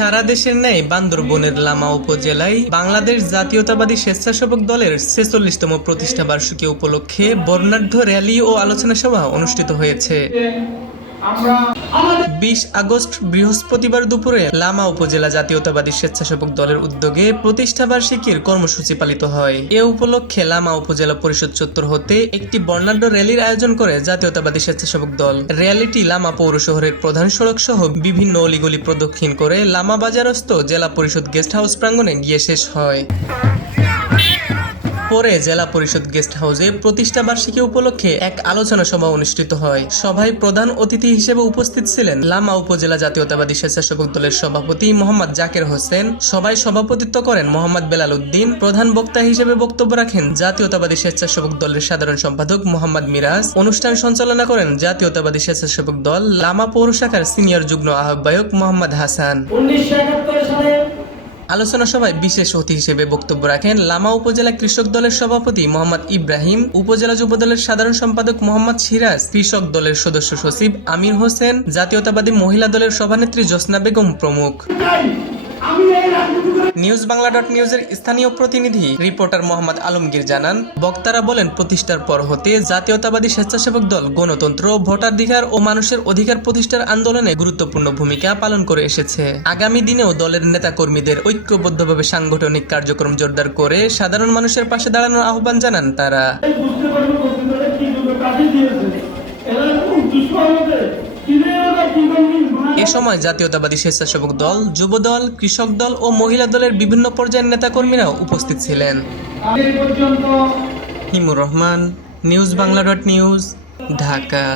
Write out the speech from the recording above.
সারা দেশের ন্যায় বান্দরবনের লামা উপজেলায় বাংলাদেশ জাতীয়তাবাদী স্বেচ্ছাসেবক দলের ৪৬তম প্রতিষ্ঠা বার্ষিকী উপলক্ষে বর্ণাঢ্য র্যালি ও আলোচনা সভা অনুষ্ঠিত হয়েছে। ২০ আগস্ট বৃহস্পতিবার দুপুরে লামা উপজেলা জাতীয়তাবাদী স্বেচ্ছাসেবক দলের উদ্যোগে প্রতিষ্ঠা বার্ষিকীর কর্মসূচি পালিত হয়। এ উপলক্ষে লামা উপজেলা পরিষদ চত্বর হতে একটি বর্ণাঢ্য র্যালির আয়োজন করে জাতীয়তাবাদী স্বেচ্ছাসেবক দল। র্যালিটি লামা পৌর শহরের প্রধান সড়ক সহ বিভিন্ন অলিগলি প্রদক্ষিণ করে লামা বাজারস্থ জেলা পরিষদ গেস্ট হাউস প্রাঙ্গণে গিয়ে শেষ হয়। পরে জেলা পরিষদ গেস্ট হাউসে প্রতিষ্ঠা বার্ষিকী উপলক্ষে এক আলোচনা সভা অনুষ্ঠিত হয়। সভায় প্রধান অতিথি হিসেবে উপস্থিত ছিলেন লামা উপজেলা জাতীয়তাবাদী স্বেচ্ছাসেবক দলের সভাপতি মোহাম্মদ জাকের হোসেন। সভায় সভাপতিত্ব করেন মোহাম্মদ বেলাল উদ্দিন। প্রধান বক্তা হিসেবে বক্তব্য রাখেন জাতীয়তাবাদী স্বেচ্ছাসেবক দলের সাধারণ সম্পাদক মোহাম্মদ মিরাজ। অনুষ্ঠান সঞ্চালনা করেন জাতীয়তাবাদী স্বেচ্ছাসেবক দল লামা পৌর শাখার সিনিয়র যুগ্ম আহ্বায়ক মোহাম্মদ হাসান। আলোচনা সভায় বিশেষ অতিথি হিসেবে বক্তব্য রাখেন লামা উপজেলা কৃষক দলের সভাপতি মোহাম্মদ ইব্রাহিম, উপজেলা যুব দলের সাধারণ সম্পাদক মোহাম্মদ সিরাজ, কৃষক দলের সদস্য সচিব আমির হোসেন, জাতীয়তাবাদী মহিলা দলের সভানেত্রী জোসনা বেগম প্রমুখ। নিউজ বাংলা.নিউজের স্থানীয় প্রতিনিধি রিপোর্টার মোহাম্মদ আলমগীর জানান, বক্তারা বলেন, প্রতিষ্ঠার পর হতে জাতীয়তাবাদী স্বেচ্ছাসেবক দল গণতন্ত্র, ভোটাধিকার ও মানুষের অধিকার প্রতিষ্ঠার আন্দোলনে গুরুত্বপূর্ণ ভূমিকা পালন করে এসেছে। আগামী দিনেও দলের নেতাকর্মীদের ঐক্যবদ্ধভাবে সাংগঠনিক কার্যক্রম জোরদার করে সাধারণ মানুষের পাশে দাঁড়ানোর আহ্বান জানান তারা। এ সময় জাতীয়তাবাদী স্বেচ্ছাসেবক দল, যুব দল, কৃষক দল ও মহিলা দলের বিভিন্ন পর্যায়ের নেতাকর্মীরাও উপস্থিত ছিলেন। হিমুর রহমান, নিউজ বাংলা.নিউজ, ঢাকা।